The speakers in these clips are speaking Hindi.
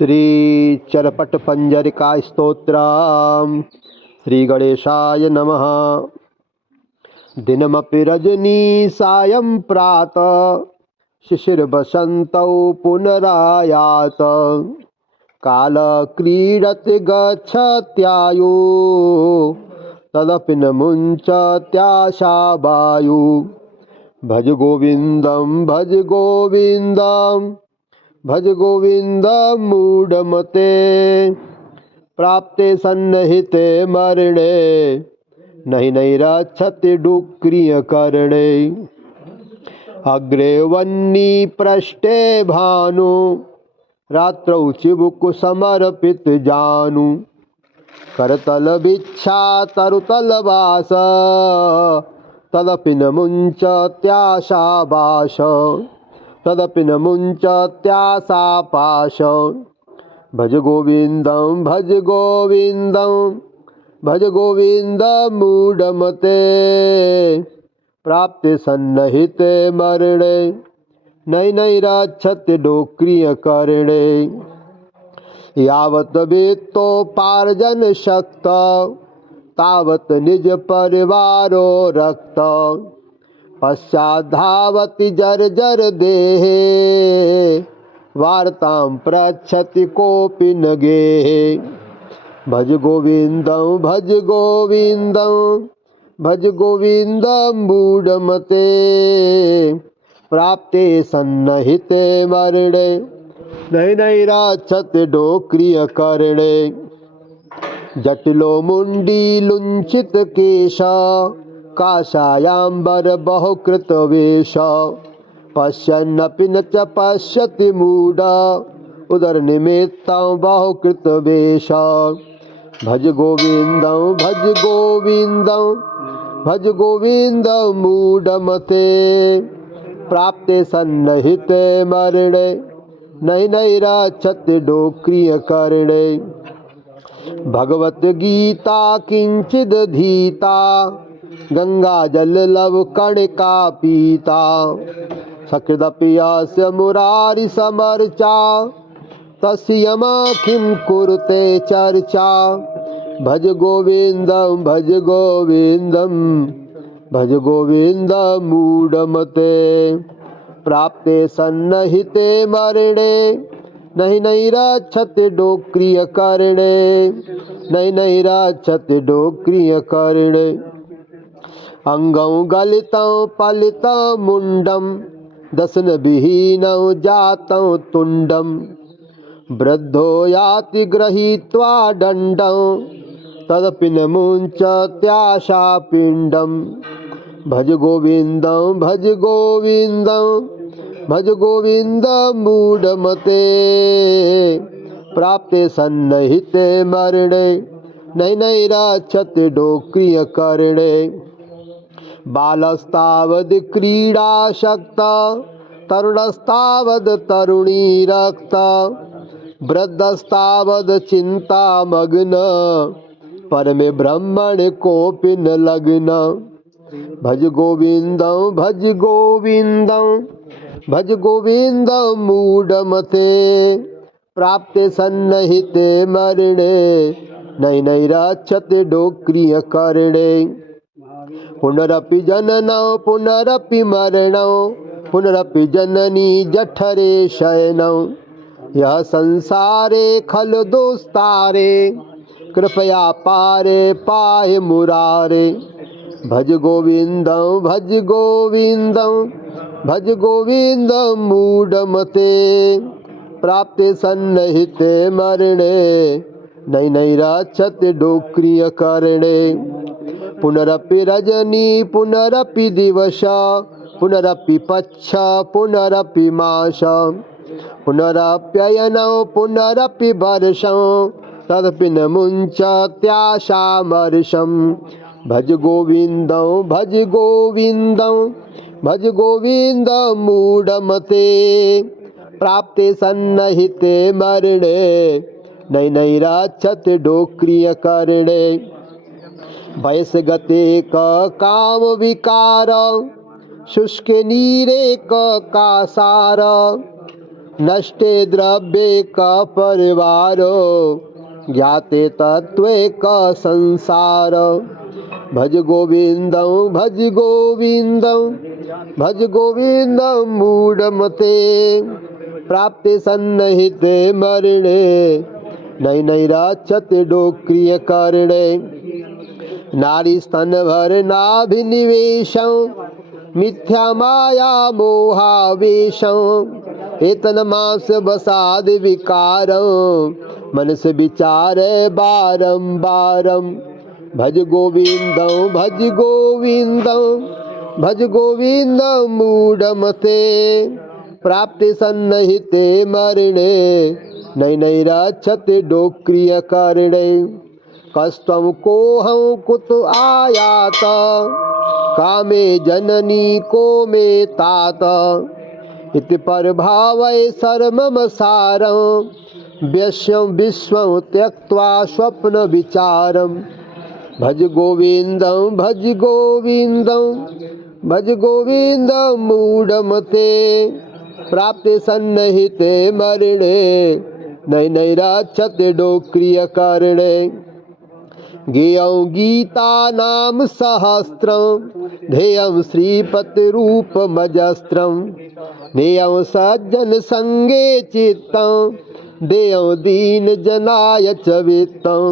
श्री चरपट पंजरिका स्तोत्रम। श्री गणेशाय नमः। दिनमपि रजनी सायं प्रातः शिशिरवसन्तौ पुनरायात। काल क्रीडति गच्छत्यायु तदपि न मुञ्चत्याशा वायु। भज गोविन्दं भज गोविन्दं भज गोविन्दं मूढमते। प्राप्ते सन्निहिते मरणे नहि नैरच्छति डुक्रियकर्णे। अग्रे वह्नि पृष्ठे भानु रात्रौ चिबुक समर्पित जानु। करतल भिक्षा तरुतल वास तदपि न मुञ्चत्याशा वास। तदपि न मुञ्चत्याशा पाश। भज गोविन्दं भज गोविन्दं भज गोविन्दं मूढमते। प्राप्ते सन्निहिते मरणे नहि नैरच्छति डोक्रियकर्णे। यावत् वित्तोपार्जन शक्त तावत् निज परिवारो रक्त। पश्चाद्धावति जर्जर देहे वार्तां पृच्छति कोऽपि न गेहे। भज गोविन्दं भज गोविन्दं भज गोविन्दं मूढमते। प्राप्ते सन्निहिते मरणे नहि नैरच्छति डोक्रियकर्णे। जटिलो मुण्डी लुञ्चित केश काषायाम्बर बहुकृत वेश। पश्यन्नपि न च पश्यति मूढ उदर निमित्तं बहुकृत वेश। भज गोविन्दं भज गोविन्दं भज गोविन्दं मूढमते। प्राप्ते सन्निहिते मरणे नहि नैरच्छति डोक्रियकर्णे। भगवत गीता किंचिदधीता गंगा जल लव कणिका पीता। सकृदपि यस्य मुरारि समर्चा तस्य यमा किं कुरुते चर्चा। भज गोविन्दं भज गोविन्दं भज गोविन्दं मूढमते। प्राप्ते सन्निहिते मरणे नहि नैरच्छति डोक्रियकर्णे नहि नैरच्छति डोक्रियकर्णे। अंगं गलितं पलितं मुण्डं दशन विहीनं जातं तुण्डं। वृद्धो याति गृहीत्वा दण्डं तदपि न मुञ्चत्याशा पिण्डं। भज गोविन्दं भज गोविन्दं भज गोविन्दं मूढमते। प्राप्ते सन्निहिते मरणे नहि नैरच्छति डोक्रियकर्णे। बालस्तावद् क्रीडासक्ता तरुणस्तावद् तरुणीरक्ता। वृद्धस्तावद् चिन्तामग्न परमे ब्रह्मणि कोऽपि न लग्न। भज गोविन्दं भज गोविन्दं भज गोविन्दं मूढमते। प्राप्ते सन्निहिते मरणे नहि नैरच्छति डोक्रियकर्णे। पुनरपि जननं पुनरपि मरणं पुनरपि जननी जठरे शयनं। यह संसारे खलु दुस्तारे कृपया पारे पाहि मुरारे। भज गोविन्दं भज गोविन्दं भज गोविन्दं मूढमते। प्राप्ते सन्निहिते मरणे नहि नैरच्छति डोक्रियकर्णे। पुनरपि रजनी पुनरपि दिवस पुनरपि पक्ष पुनरपि मास। पुनरप्ययनं पुनरपि वर्षं तदपि न मुञ्चत्याशा वर्षं। भज गोविन्दं भज गोविन्दं भज गोविन्दं मूढमते। प्राप्ते सन्निहिते मरणे नहि नैरच्छति डोक्रियकर्णे। वयस्गते काम विकार शुष्के नीरे कासार। नष्टे द्रव्ये का परिवारो ज्ञाते तत्वे का संसार। भज गोविंदं भज गोविंदं भज गोविंदं मूढ़मते प्राप्ते सन्निहिते मरणे नैनैराच्यते डोक्रिय करणे। नारी स्तन भर नाभिनिवेशं मिथ्या माया मोहावेशं एतन मांस बसाद विकारं मनस विचारे बारंबारं। भज गोविंदं भज गोविंदं भज गोविंदं मूढ़मते प्राप्ति सन्निहिते मरणे नैनैराच्यते डोक्रिय करणे। कस्त्वं कोऽहं कुत आयात कामे जननी को मे तात इति परभावै सर्वम सारं व्यस्यं विश्वं त्यक्त्वा स्वप्न विचारम्। भज गोविंदं भज गोविंदं भज गोविंदं मूढ़मते प्राप्ते सन्निहिते मरणे नैनैराच्यते डोक्रिय करणे। ज्ञेयं गीता नाम सहस्रं ध्येयं श्रीपतिरूपमजस्रं नेयं सज्जन संगे चित्तं देयं दीन जनाय च वित्तं।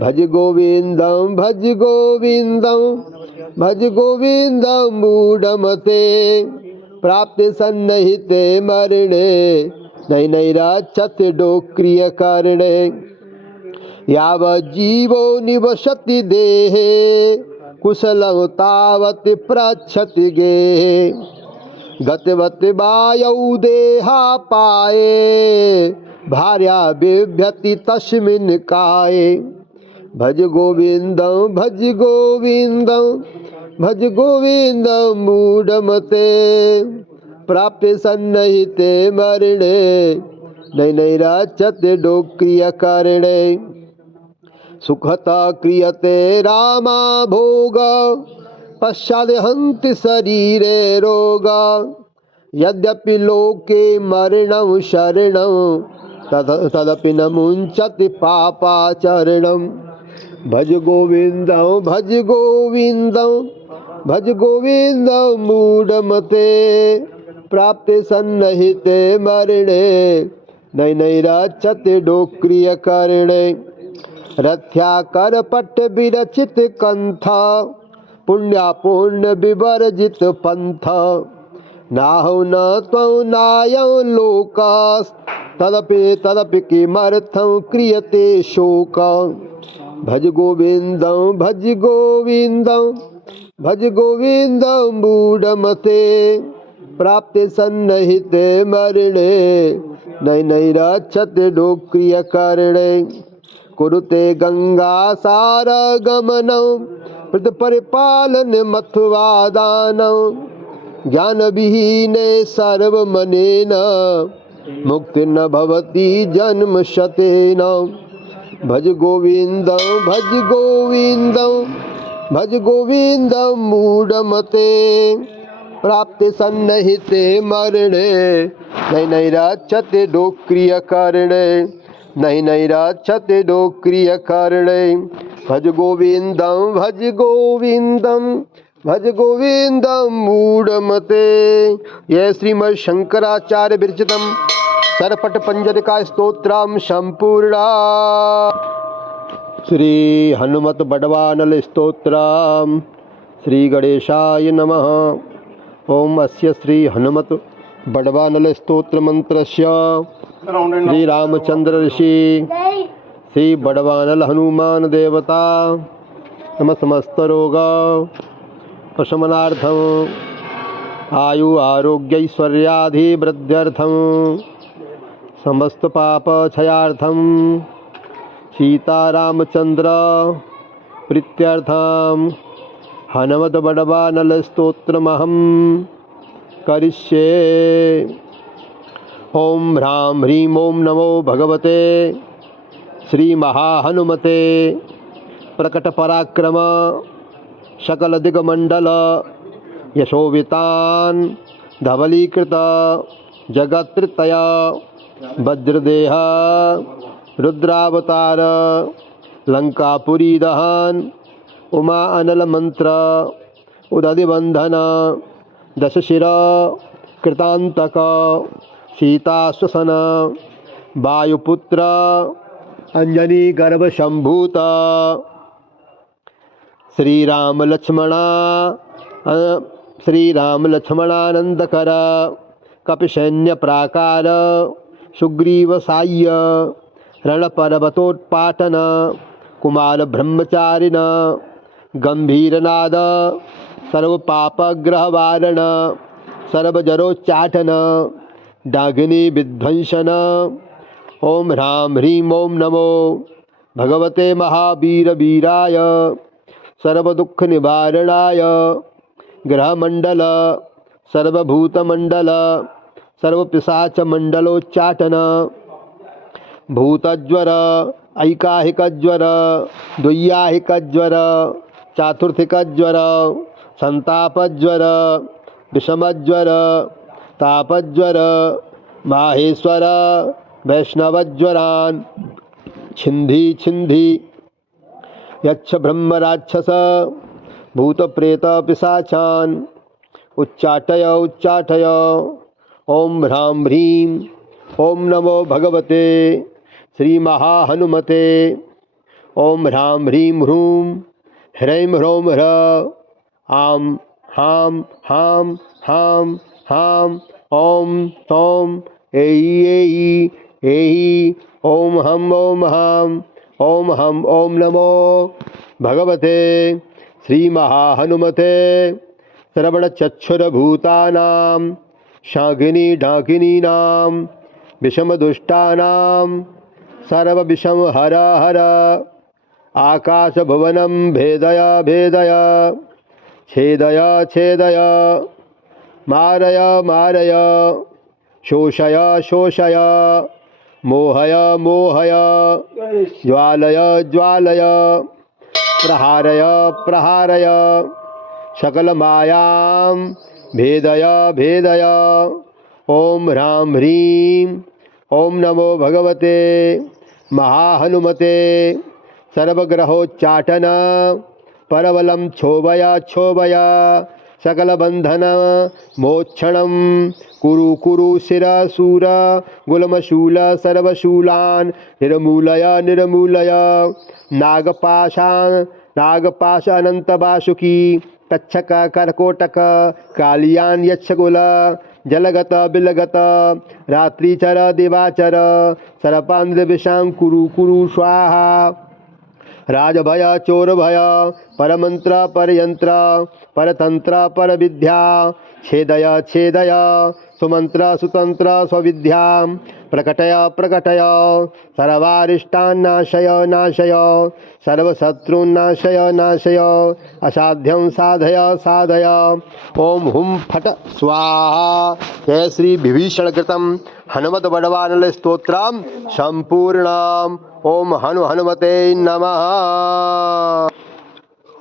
भज गोविंदं भज गोविंदं भज गोविंदं मूढ़मते प्राप्ते सन्निहिते मरणे नैनैराच्यते डोक्रिय करणे। यावज्जीवो निवसति देहे कुशलं तावत् पृच्छति गेहे गतवत् वायौ देहापाये भार्या बिभ्यति तस्मिन् काये। भज गोविंदं भज गोविंदं भज गोविंदं मूढ़मते प्राप्ते सन्निहिते मरणे नैनैराच्यते डोक्रिय करणे। सुखता क्रियते रामा भोग पश्चात् हन्ति शरीरे रोग यद्यपि लोके मरणं शरणं तदपि न मुञ्चति पापाचरणं। भज गोविंदं भज गोविंदं भज गोविंदं मूढ़मते प्राप्ते सन्निहिते मरणे नैनैराच्यते डोक्रिय करणे। रथ्याकर पट्ट विरचित कंथ पुण्या पुण्य विवर्जित पंथ नाहौ न त्वं नायं लोकास् तदपि किमर्थं क्रियते शोक। भज गोविंदं भज गोविंदं भज गोविंदं मूढ़मते प्राप्ते सन्निहिते मरणे नैनैराच्यते डोक्रिय करणे। कुरुते गंगा सार गमनं परिपालन मथुवादानं ज्ञान विहीने सर्वमनेन मुक्ति न भवति जन्म शतेन। भज गोविंदं भज गोविंदं भज गोविंदं मूढ़मते प्राप्ते सन्निहिते मरणे नैनैराच्यते डोक्रिय करणे नैनैराच्यते डोक्रिय करणे। भज गोविंदं भज गोविंदं भज गोविंदं मूढ़मते। यह श्रीमद् शंकराचार्य विरचितम सरपट पंजरिका स्तोत्रम संपूर्णा। श्री हनुमत बड़वानल स्तोत्रम श्री गणेशाय नमः। ओम अस्य श्री हनुमत बड़वानल स्तोत्र मंत्रस्य श्री रामचंद्र ऋषि श्री बड़वानल हनुमान देवता नम समस्त रोग प्रशमनार्थम आयु आरोग्य ऐश्वर्याधिवृद्ध्यर्थम समस्त पाप क्षयार्थम सीतारामचंद्र प्रीत्यर्थम हनुमत बड़वानल स्तोत्रमहं करिष्ये। ओम ह्रां ह्रीं ओं नमो भगवते श्री महाहनुमते प्रकट पराक्रम सकल दिगमंडल यशोवितान धवलीकृत जगत्त्रय वज्रदेह रुद्रावतार लंकापुरी दहन उमा अनल मंत्र उदधिबंधन दशशिर कृतांतक सीताश्वसन वायुपुत्र अंजनी गर्भ संभूत श्रीराम लक्ष्मणानंदकर कपिसैन्य प्राकार सुग्रीव साह्य रणपर्वतोत्पाटन कुमार ब्रह्मचारिण गंभीरनाद सर्वपापग्रहवारण सर्वजरोच्चाटन डाकिनी विध्वंसन ओम ह्रां ह्रीं ओम नमो भगवते महावीर वीराय सर्वदुख निवारणाय ग्रहमंडल सर्वभूतमंडल सर्वपिशाच मंडलोच्चाटन भूतज्वर ऐकाहिकज्वर द्वैयाहिकज्वर चातुर्थिकज्वर संतापज्वर विषमज्वर तापज्वर माहेश्वर वैष्णवज्वरान् छिंधी छिंधी यक्ष ब्रह्म राक्षस भूत प्रेत पिशाचान् उच्चाटय उच्चाटय ओम ह्रां ह्रीं ओम नमो भगवते श्री महाहनुमते ओम ह्रां ह्रीं ह्रूं ह्रैं ह्रौं ह्र आं हां हां हां हां ओम सौं एहि एहि एहि ओम हम ओम नमो भगवते श्री महाहनुमते श्रवणचक्षुरभूतानां शाकिनी ढाकिनीनां विषमदुष्टानां सर्वविषम हर हर आकाशभुवनं भेदय भेदय छेदय छेदय मारय मारय शोषय शोषय मोहय मोहय ज्वालय ज्वालय प्रहारय प्रहारय सकलमायां भेदय भेदय ओम ह्रां ह्रीं ओम नमो भगवते महाहनुमते सर्वग्रहोच्चाटन परबलं क्षोभय क्षोभय सकलबंधन मोक्षणं कुरु कुरु शिरशूर गुलमशूल सर्वशूलान् निर्मूलय निर्मूलय नागपाश अनंत वासुकी तक्षक कर्कोटक कालियान यक्षकुल जलगत बिलगत रात्रिचर दिवाचर सर्पान्द्र विषां कुरु कुरु स्वाहा राजभय चोरभय परमंत्र परयंत्र परतंत्र परविद्या छेदय छेदय सुमंत्र सुतंत्र स्वविद्या प्रकटय प्रकटय सर्वारिष्टान्नाशय नाशय सर्वशत्रुन्नाशय नाशय असाध्यं साधय साधय ओम हुम फट स्वाहा। जय श्री विभीषण कृतं हनुमत बड़वानल स्तोत्रम संपूर्णम। ओम हनुमते नमः।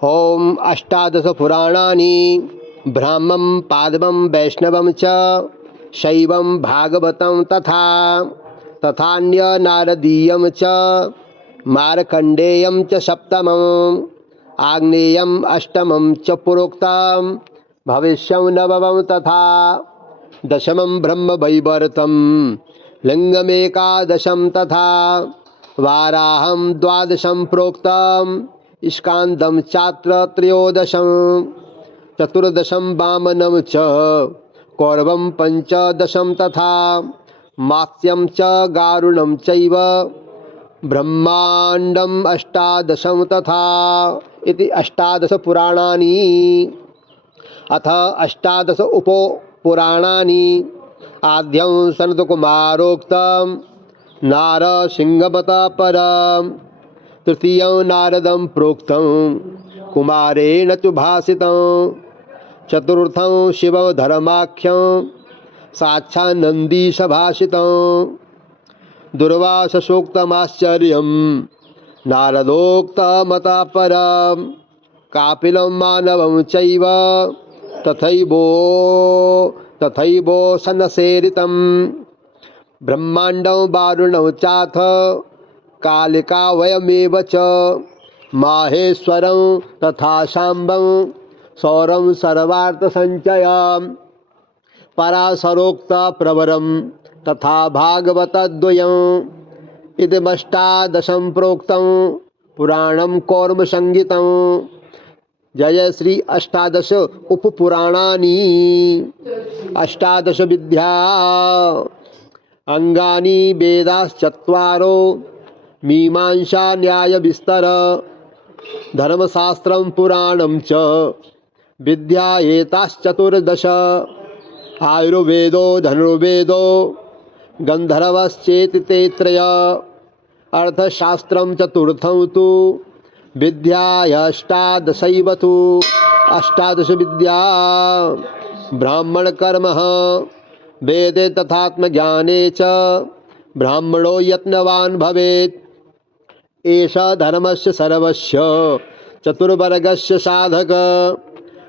ओम अष्टादश पुराणानि ब्राह्मं पादमं वैष्णवं च शैवं भागवतं तथान्य नारदीयं च मार्कण्डेयं च सप्तमम् आग्नेयम् अष्टमं च प्रोक्तं भविष्यं नवमं तथा दशमं ब्रह्म वैवर्तं लिङ्गमेकादशं तथा वाराहं द्वादशं प्रोक्तं स्कान्दं चात्र त्रयोदशं चतुर्दशं वामनं च कौरवं पंचदशं तथा मात्स्यं च गारुणं चैव ब्रह्माण्डम् अष्टादशं तथा इति अष्टादश पुराणानि। अथ अष्टादश उपपुराणानि। आद्यं सनत्कुमारोक्तं नारसिंहवतः परं तृतीयं नारदं प्रोक्तं कुमारेण च भाषितं चतुर्थं शिवधर्माख्यं साक्षान्नन्दीश भाषितं दुर्वाससोक्तमाश्चर्यं नारदोक्तमतः परं कापिलं मानवं चैव तथैवोषनसेरितं ब्रह्माण्डं वारुणं चाथ कालिका वयमेव च माहेश्वरं तथा शाम्बं सौरं सर्वार्थसञ्चयम् पराशरोक्त प्रवरं तथा भागवतद्वयम् इदमष्टादशं प्रोक्तं पुराणं कौर्म संगीतं। जय श्री अष्टादश उपपुराणानि अष्टादश विद्या अंगानि वेदाश्चत्वारो मीमांसा न्याय विस्तर धर्मशास्त्रं पुराणं च विद्या एताश्चतुर्दश आयुर्वेदो धनुर्वेदो गंधर्वश्चेति ते त्रय अर्थशास्त्रं चतुर्थं तु विद्याष्टादशैव तु अष्टादश विद्या ब्राह्मण कर्म वेदे तथात्मज्ञाने च ब्राह्मणो यत्नवान् भवेत् एष धर्मस्य सर्वस्य चतुर्वर्गस्य साधक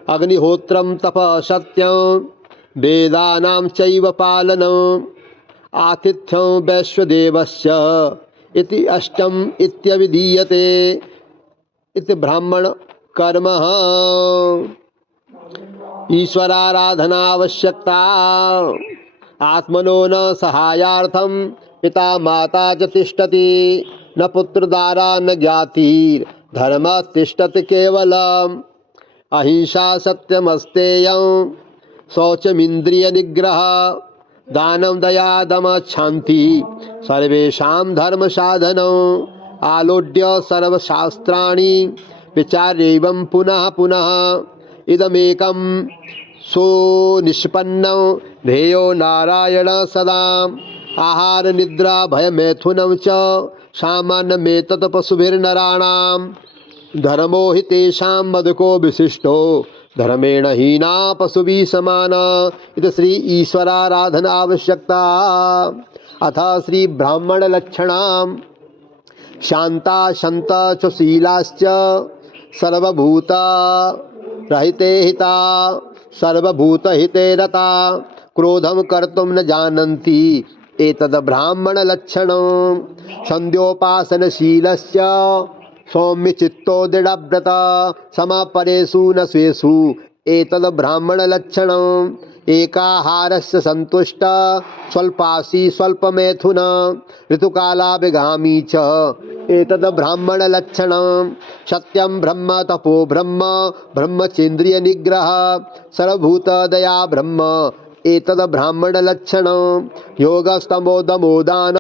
अग्निहोत्रं तपः सत्यं वेदानां चैव पालनम् आतिथ्यं वैश्वदेवस्य इति अष्टम इत्यभिधीयते इति ब्राह्मण कर्म। ईश्वराराधना आवश्यकता आत्मनो न सहायार्थं पिता माता च तिष्ठति न पुत्रदारा न ज्ञातिर् धर्म तिष्ठति केवलम् अहिंसा सत्यमस्तेयं शौचमिन्द्रिय निग्रह दानं दया दम शांति सर्वेषां धर्म साधनम् आलोड्य सर्वशास्त्राणि विचार्यैवं पुनः पुनः इदमेकं सुनिष्पन्नं ध्येयो नारायण सदा आहार निद्रा भय मैथुनं च सामान्यमेतत् पशुभिर्नराणां धर्मो हि तेषां मदको विशिष्टो धर्मेण हीना पशुभिः समान। इति श्री ईश्वराराधना आवश्यकता। अथ श्री ब्राह्मण लक्षणाम शांता संत च शीलाश्च सर्वभूत रहिते हिता सर्वभूत हिते रता क्रोधं कर्तुं न जानन्ति एतद् ब्राह्मण लक्षणं। संध्योपासनशीलस्य सौम्य चित्तो दृढ़व्रत समापरेषु न स्वेषु एतद् ब्राह्मण लक्षणम्। एकाहारस्य संतुष्ट स्वल्पासी स्वल्पमैथुन ऋतुकालाभिगामी च एतद् ब्राह्मण लक्षणम्। सत्यं ब्रह्म तपो ब्रह्म ब्रह्मचेन्द्रिय निग्रह सर्वभूत दया ब्रह्म एतद् ब्राह्मण लक्षणम्। योगस्तमो दमो दान